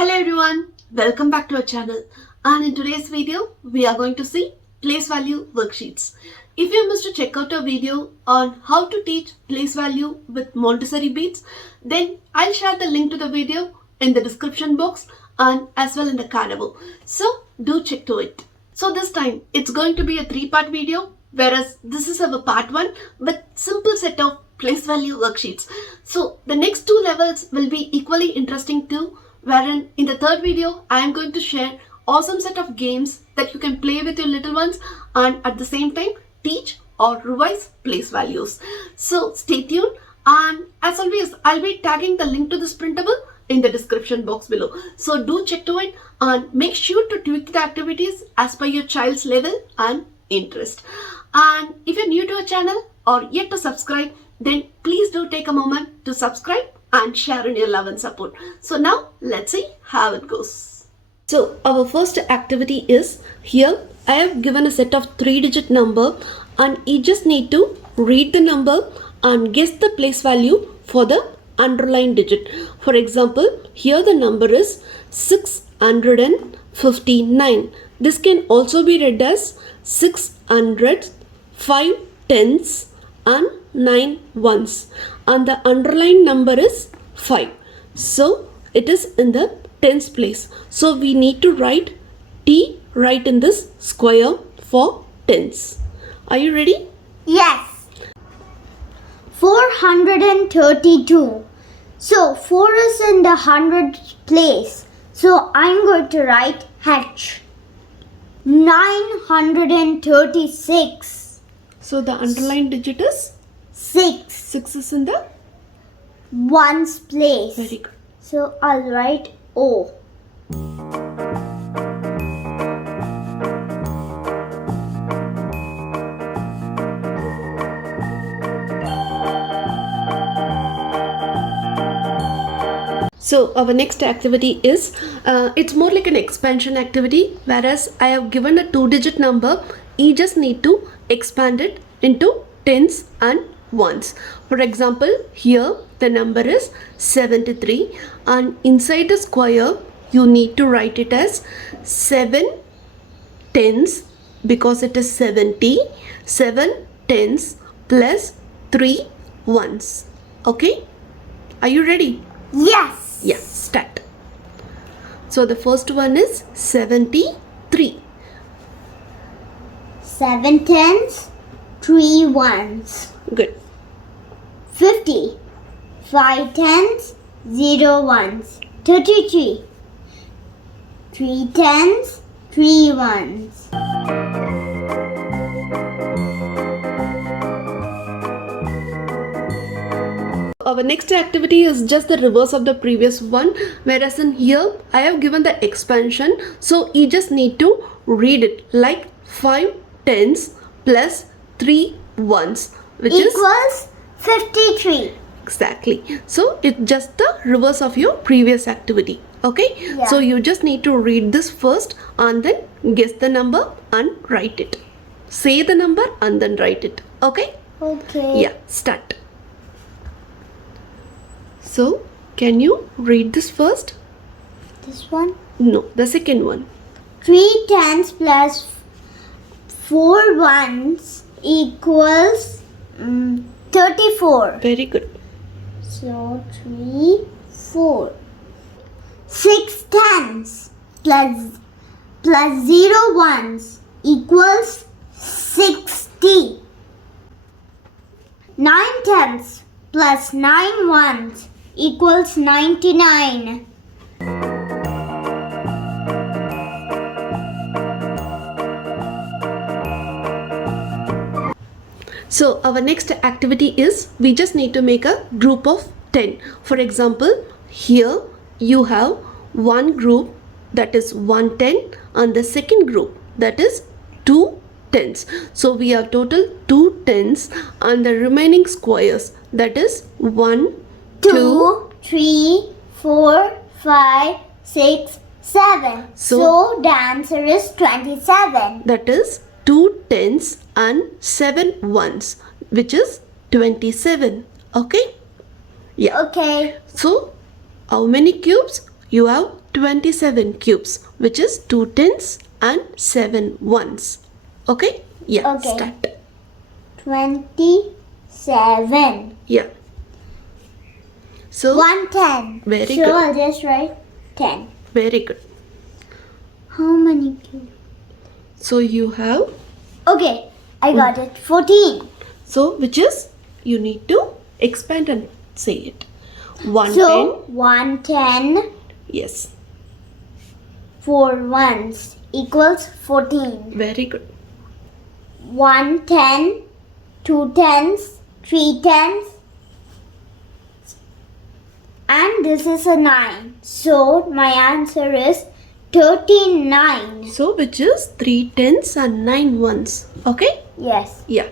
Hello everyone, welcome back to our channel, and in today's video we are going to see place value worksheets. If you missed to check out a video on how to teach place value with Montessori beads, then I'll share the link to the video in the description box and as well in the card above. So do check to it. So this time it's going to be a 3-part video, whereas this is our part 1 with simple set of place value worksheets. So the next 2 levels will be equally interesting too, wherein in the 3rd video I am going to share awesome set of games that you can play with your little ones and at the same time teach or revise place values. So stay tuned, and as always I'll be tagging the link to this printable in the description box below. So do check to it and make sure to tweak the activities as per your child's level and interest. And if you're new to our channel or yet to subscribe, then please do take a moment to subscribe and share in your love and support. So now let's see how it goes. So our first activity is, here I have given a set of 3-digit number and you just need to read the number and guess the place value for the underlined digit. For example, here the number is 659. This can also be read as 600, 5 tens and 9 ones, and the underlined number is 5. So it is in the tens place. So we need to write T right in this square for tens. Are you ready? Yes. 432. So 4 is in the 100th place. So I'm going to write H. 936. So the underlined digit is 6. 6 is in the ones place. very good. So I'll write O. So our next activity is, it's more like an expansion activity, whereas I have given a 2-digit number, you just need to expand it into tens and ones. For example, here the number is 73 and inside the square you need to write it as 7 tens because it is 70, 7 tens plus 3 ones. Okay? Are you ready? Yes. Yeah, start. So the first one is 73. 7 tens, 3 ones. Good. 50. 5 tens, 0 ones. 33. 3 tens, 3 ones. Our next activity is just the reverse of the previous one, whereas in here I have given the expansion, so you just need to read it like 5 tens plus 3 ones, which equals 53. Exactly. So it's just the reverse of your previous activity. Okay? Yeah. So you just need to read this first and then guess the number and write it. Say the number and then write it. Okay? Okay. Yeah, start. So, can you read this first? This one? No, the second one. 3 tens plus 4 ones equals 34. Very good. So 3, 4. 6 tens plus 0 ones equals 60. 9 tens plus 9 ones equals 99. So our next activity is, we just need to make a group of 10. For example, here you have one group that is 110 and the second group that is 2 tens. So we have total 2 tens and the remaining squares, that is 1, 2, 3, 4, 5, 6, 7. So the answer is 27. that is 2 tens and 7 ones, which is 27. Okay? Yeah. Okay. So how many cubes you have 27 cubes, which is 2 tens and 7 ones. Okay? Yeah, Okay. start. 27. Yeah. So, 110. Very so good. I'll just write 10. very good. How many cubes? So, you have, Okay, I got it. 14. so which is, you need to expand and say it. 110, So 110 yes, 4 ones equals 14. very good. 110, 2 tens, 3 tens, and this is a 9. So my answer is 39. So, which is 3 tens and 9 ones. Okay? Yes. Yeah.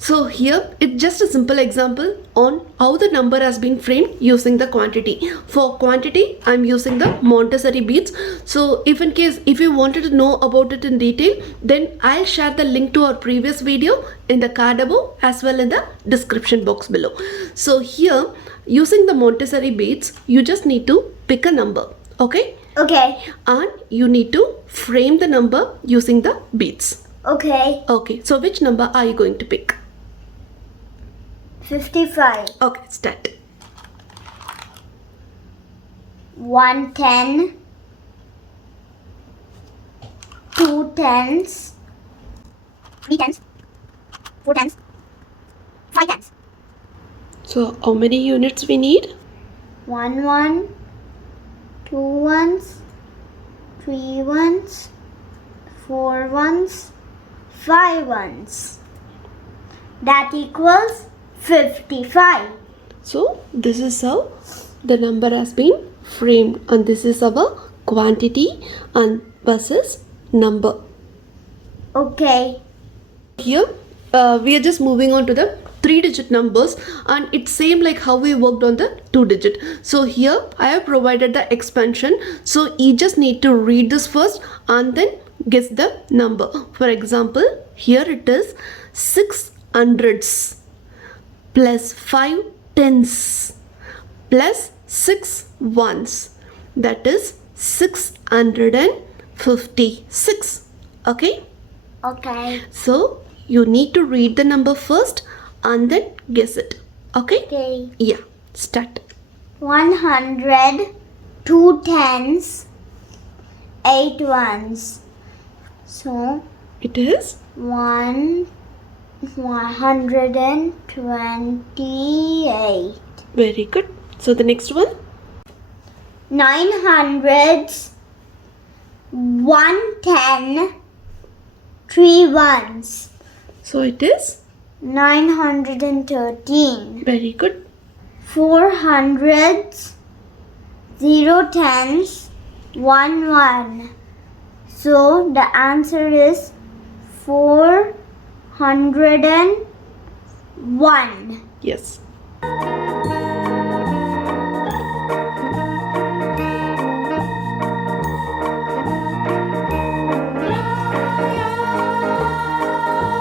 So here it's just a simple example on how the number has been framed using the quantity. For quantity, I'm using the Montessori beads. So if in case if you wanted to know about it in detail, then I'll share the link to our previous video in the card above as well in the description box below. So here using the Montessori beads, you just need to pick a number. Okay? Okay. And you need to frame the number using the beads. Okay. Okay, so which number are you going to pick? 55. Okay, start. 110, 2 tens, 3 tens, 4 tens, 5 tens. So how many units we need? 1 1, 2 ones, 3 ones, 4 ones, 5 ones. That equals 55. So this is how the number has been framed, and this is our quantity and versus number. Okay. Here we are just moving on to the 3-digit numbers, and it's same like how we worked on the 2-digit. So here I have provided the expansion, so you just need to read this first and then guess the number. For example, here it is 6 hundreds plus 5 tens plus 6 ones, that is 656. Okay? Okay. So you need to read the number first and then guess it. Okay? Okay. Yeah. Start. 100, 2 tens, 8 ones. So It is 128. very good. So the next one. 9 hundreds, 110, 3 ones. So it is 913. very good. 4 hundreds, 0 tens, 1 1. So the answer is 401. Yes.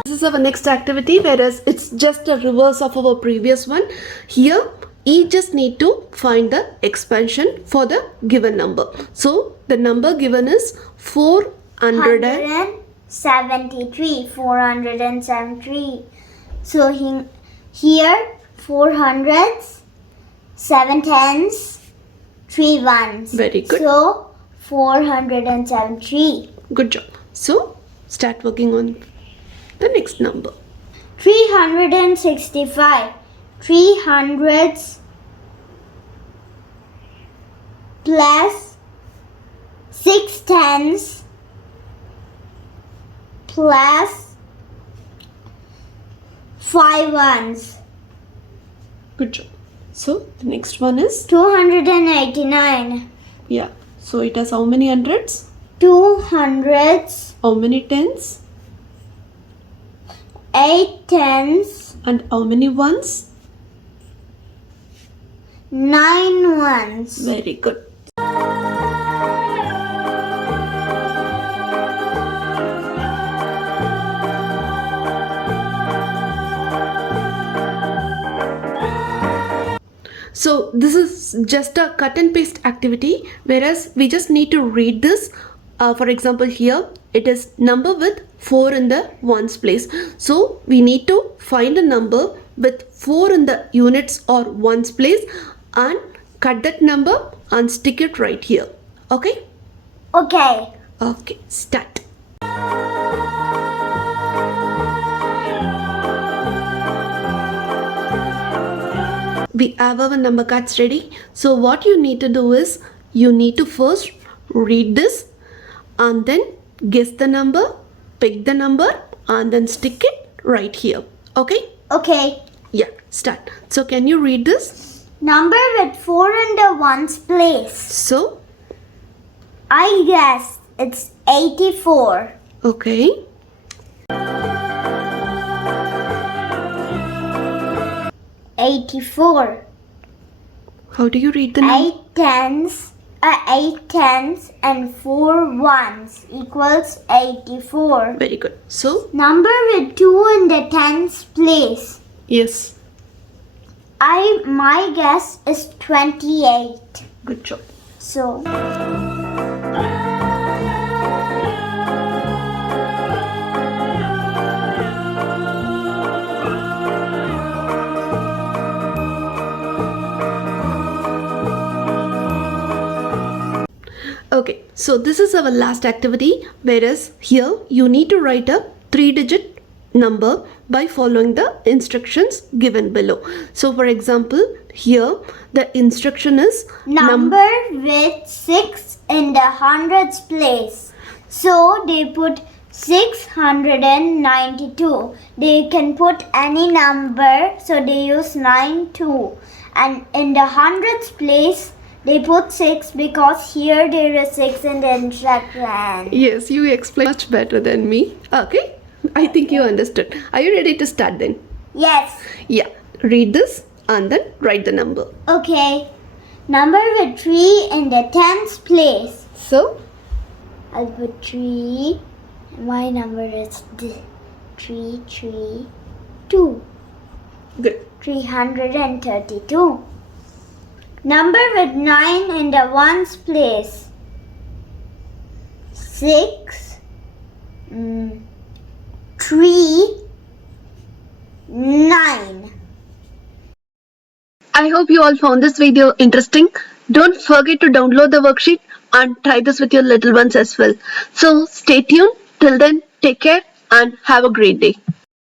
This is our next activity, whereas it's just a reverse of our previous one. Here you just need to find the expansion for the given number. So the number given is 473. 473. So here 4 hundreds, 7 tens, 3 ones. Very good. So 473. Good job. So start working on the next number. 365. 3 hundreds plus 6 tens plus 5 ones. Good job. So the next one is, 289. yeah. So it has how many hundreds? 2 hundreds, How many tens? 8 tens, And how many ones? 9 ones. Very good. So this is just a cut and paste activity, whereas we just need to read this. For example, here it is number with 4 in the ones place. So we need to find a number with 4 in the units or ones place and cut that number and stick it right here. Okay? Okay. Okay, start. We have our number cards ready. So what you need to do is you need to first read this and then guess the number, pick the number and then stick it right here. Okay? Okay. Yeah, start. So can you read this? Number with 4 in the ones place. So, I guess it's 84. okay. 84. How do you read the number? 8 tens and 4 ones equals 84. Very good. So, Number with 2 in the tens place. yes. My guess is 28. Good job. So Okay, so this is our last activity, whereas here you need to write a 3-digit number by following the instructions given below. So for example, here the instruction is number with 6 in the hundreds place. So they put 692. They can put any number, so they use 92. And in the hundreds place, they put 6 because here there is 6 in the instruction. Yes, you explain much better than me. Okay, I think you understood. Are you ready to start then? Yes. Yeah, read this and then write the number. Okay. Number with 3 in the tens place. So, I'll put 3. My number is 332. good. 332. Number with 9 in the ones place. 6, 3, 9. I hope you all found this video interesting. Don't forget to download the worksheet and try this with your little ones as well. So stay tuned. Till then, take care and have a great day.